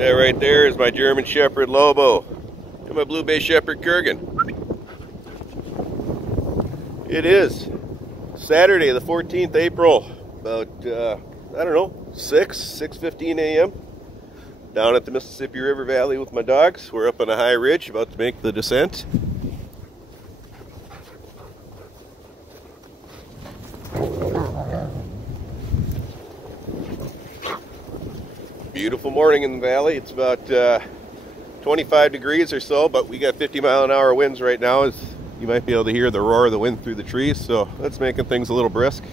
That right there is my German Shepherd Lobo and my Blue Bay Shepherd Kurgan. It is Saturday the 14th April, about, I don't know, 6:15 a.m. down at the Mississippi River Valley with my dogs. We're up on a high ridge about to make the descent. Beautiful morning in the valley. It's about 25 degrees or so, but we got 50-mile-an-hour winds right now. As you might be able to hear the roar of the wind through the trees, so that's making things a little brisk.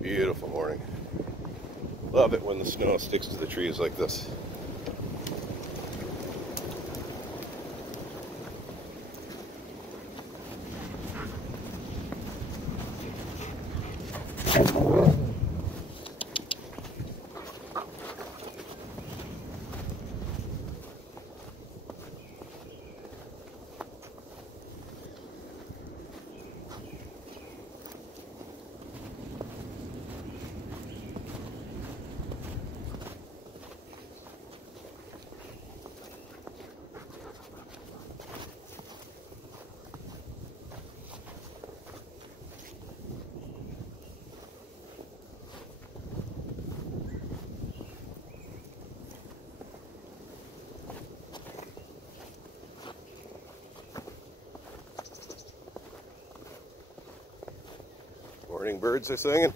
Beautiful morning. Love it when the snow sticks to the trees like this. Morning birds are singing.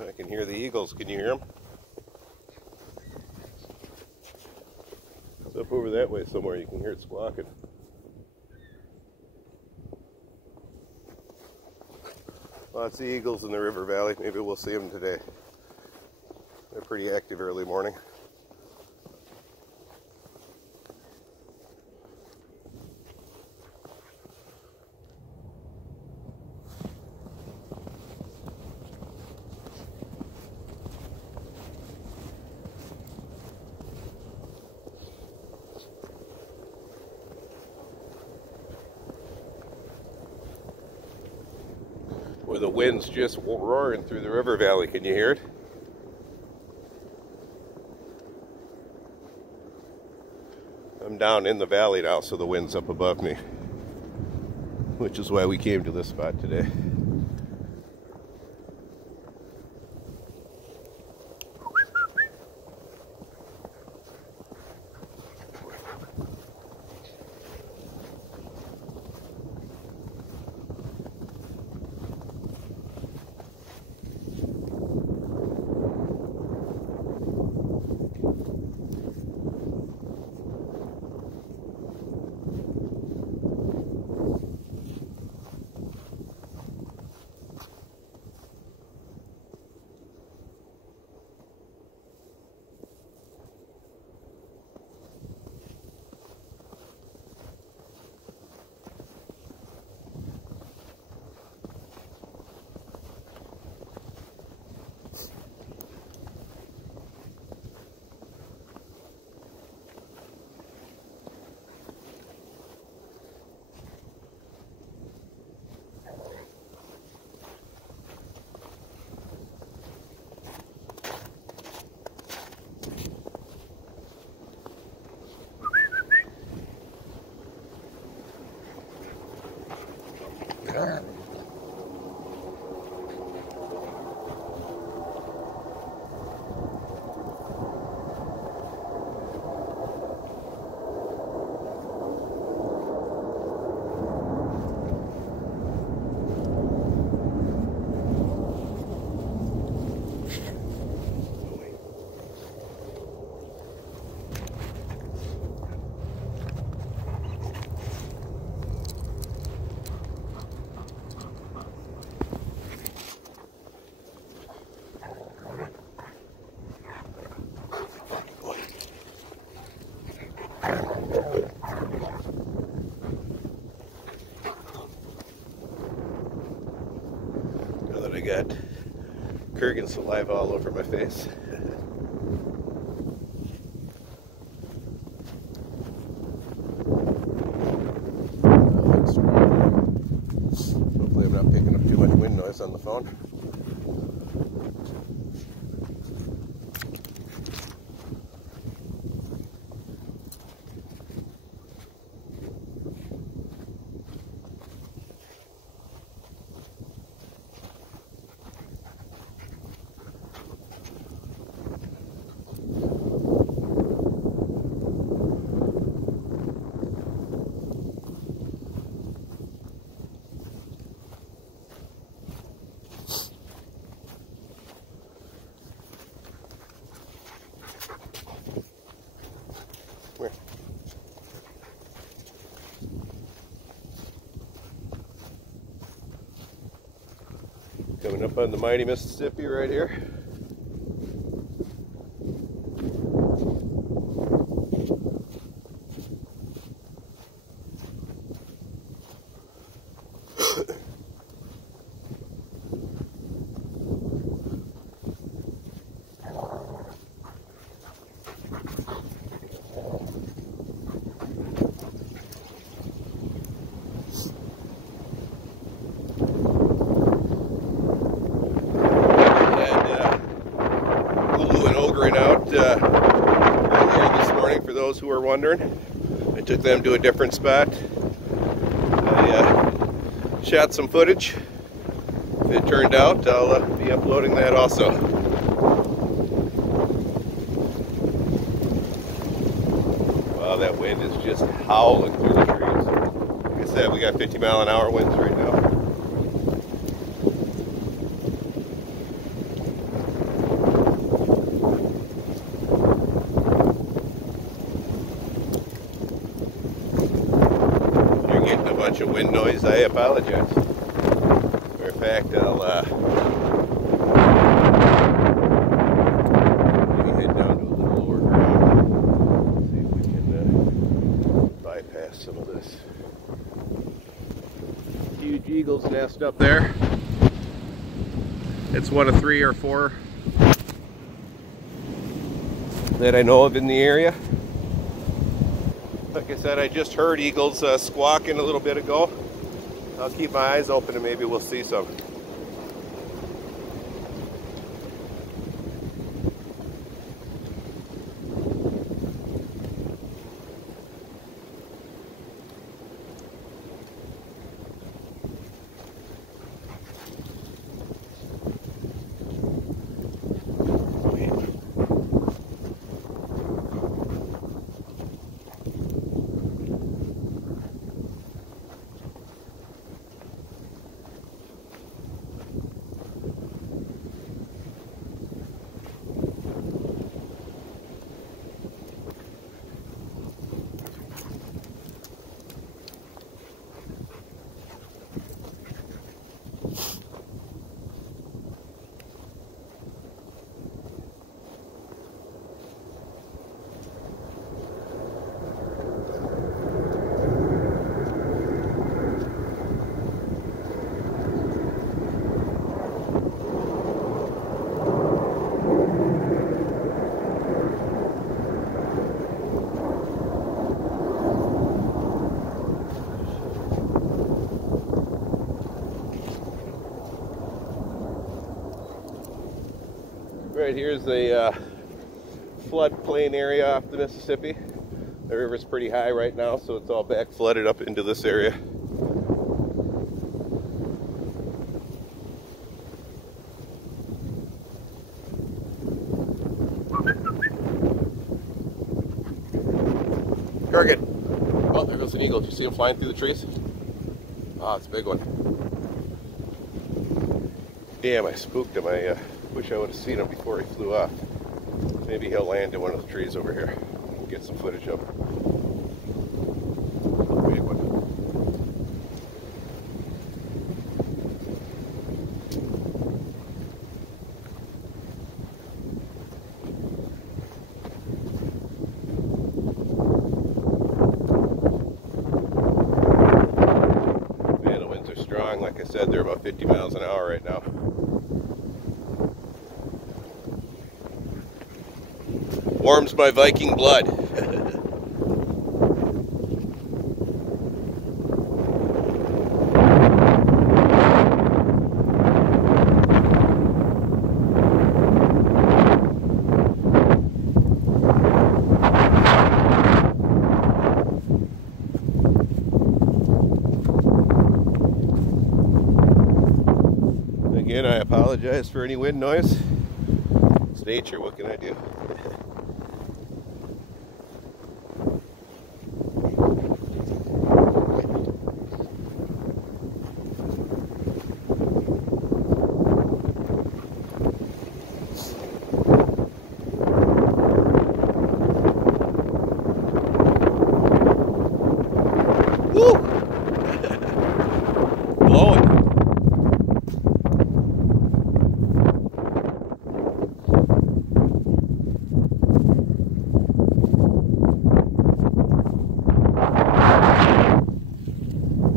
I can hear the eagles. Can you hear them? It's up over that way somewhere. You can hear it squawking. Lots of eagles in the river valley. Maybe we'll see them today. They're pretty active early morning. the wind's just roaring through the river valley. Can you hear it? I'm down in the valley now, so the wind's up above me, which is why we came to this spot today. I got Kurgan saliva all over my face. Hopefully I'm not picking up too much wind noise on the phone. Coming up on the mighty Mississippi right here. Earlier this morning, for those who are wondering. I took them to a different spot. I shot some footage. If it turned out, I'll be uploading that also. Wow, that wind is just howling through the trees. Like I said, we got 50-mile-an-hour winds right now. Of wind noise, I apologize. Matter of fact, I'll maybe head down to a little lower ground, see if we can bypass some of this. Huge eagle's nest up there. It's one of 3 or 4 that I know of in the area. Like I said, I just heard eagles squawking a little bit ago. I'll keep my eyes open and maybe we'll see some. Right here's the floodplain area off the Mississippi. The river's pretty high right now, so it's all back flooded up into this area. Kurgan! Oh, there goes an eagle. Did you see him flying through the trees? Oh, it's a big one. Damn, I spooked him. I wish I would have seen him before he flew off. Maybe he'll land in one of the trees over here. We'll get some footage of him. Big one. Man, the winds are strong. Like I said, they're about 50 miles an hour right now. Warms my Viking blood. Again, I apologize for any wind noise. It's nature, what can I do? Woo! Blowing.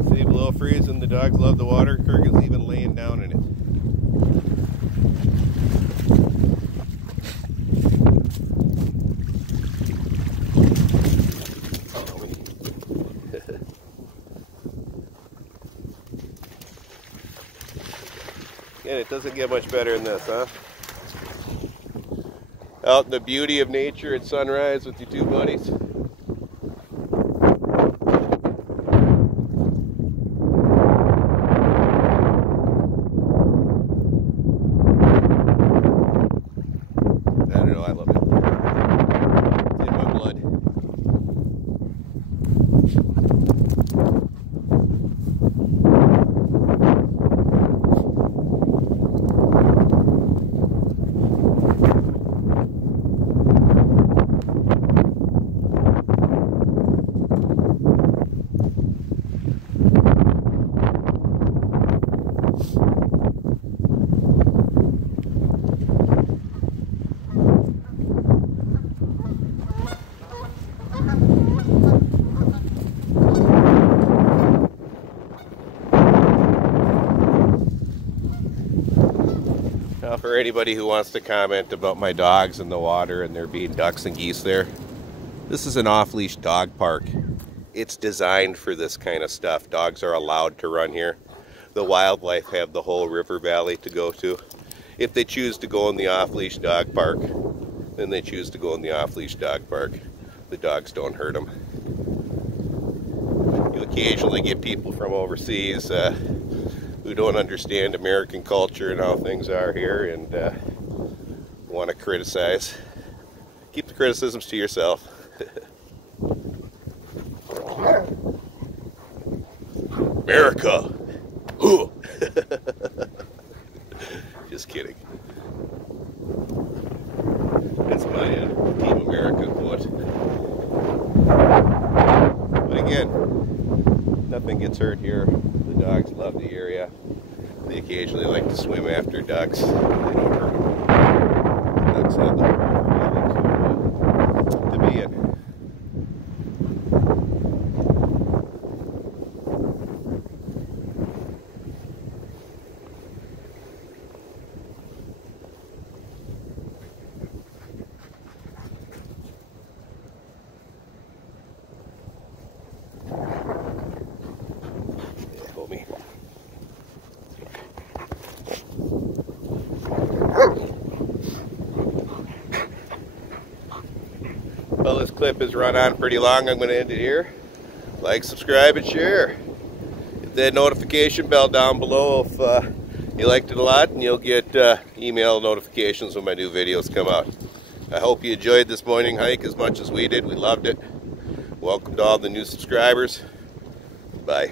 See, below freezing, the dogs love the water. Kurgan's even laying down in it. And it doesn't get much better than this, huh? Out in the beauty of nature at sunrise with your two buddies. I don't know, I love it. It's in my blood. Now, for anybody who wants to comment about my dogs in the water and there being ducks and geese there, this is an off-leash dog park. It's designed for this kind of stuff. Dogs are allowed to run here. The wildlife have the whole river valley to go to. If they choose to go in the off-leash dog park, then they choose to go in the off-leash dog park. The dogs don't hurt them. You occasionally get people from overseas who don't understand American culture and how things are here and want to criticize. Keep the criticisms to yourself. America! Just kidding. That's my Team America quote. But again, nothing gets hurt here. The dogs love the area. They occasionally like to swim after ducks. They don't hurt them. Ducks have the to be in. Me. clip has run on pretty long. I'm going to end it here. Like, subscribe, and share. Hit that notification bell down below if you liked it a lot, and you'll get email notifications when my new videos come out. I hope you enjoyed this morning hike as much as we did. We loved it. Welcome to all the new subscribers. Bye.